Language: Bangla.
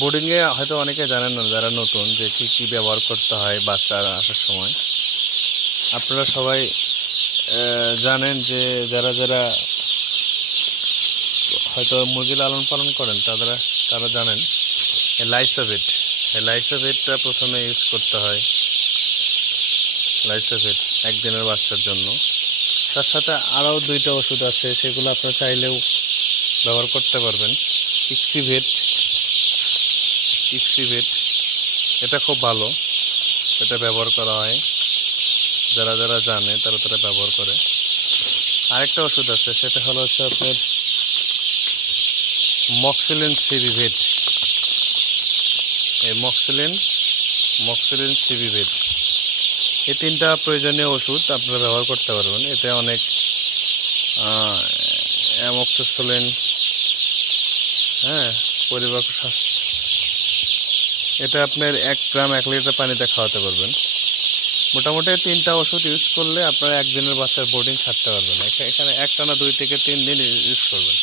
বোর্ডিংয়ে হয়তো অনেকে জানেন না যারা নতুন, যে কী কী ব্যবহার করতে হয় বাচ্চারা আসার সময়। আপনারা সবাই জানেন যে যারা যারা হয়তো মুরগি লালন পালন করেন তারা জানেন লাইসোভিট। এই লাইসোভিটটা প্রথমে ইউজ করতে হয়, লাইসোভিট একদিনের বাচ্চার জন্য। তার সাথে আরও 2টা ওষুধ আছে, সেগুলো আপনারা চাইলেও ব্যবহার করতে পারবেন। ইক্সিভেট, এটা খুব ভালো, এটা ব্যবহার করা হয়, যারা যারা জানে তারা ব্যবহার করে। আরেকটা ওষুধ আছে, সেটা হচ্ছে আপনার মক্সিলিন সিভিভেট। এই মক্সিলিন সিভিভেট, এই 3টা প্রয়োজনীয় ওষুধ আপনারা ব্যবহার করতে পারবেন। এতে অনেক অ্যামোক্সিসিলিন, পরিপাক স্বাস্থ্য, এটা আপনার 1 গ্রাম 1 লিটার পানিতে খাওয়াতে পারবেন। মোটামুটি 3টা ওষুধ ইউজ করলে আপনারা একদিনের বাচ্চার বোর্ডিং ছাড়তে পারবেন। এখানে একটানা 2 থেকে 3 দিন ইউজ করবেন।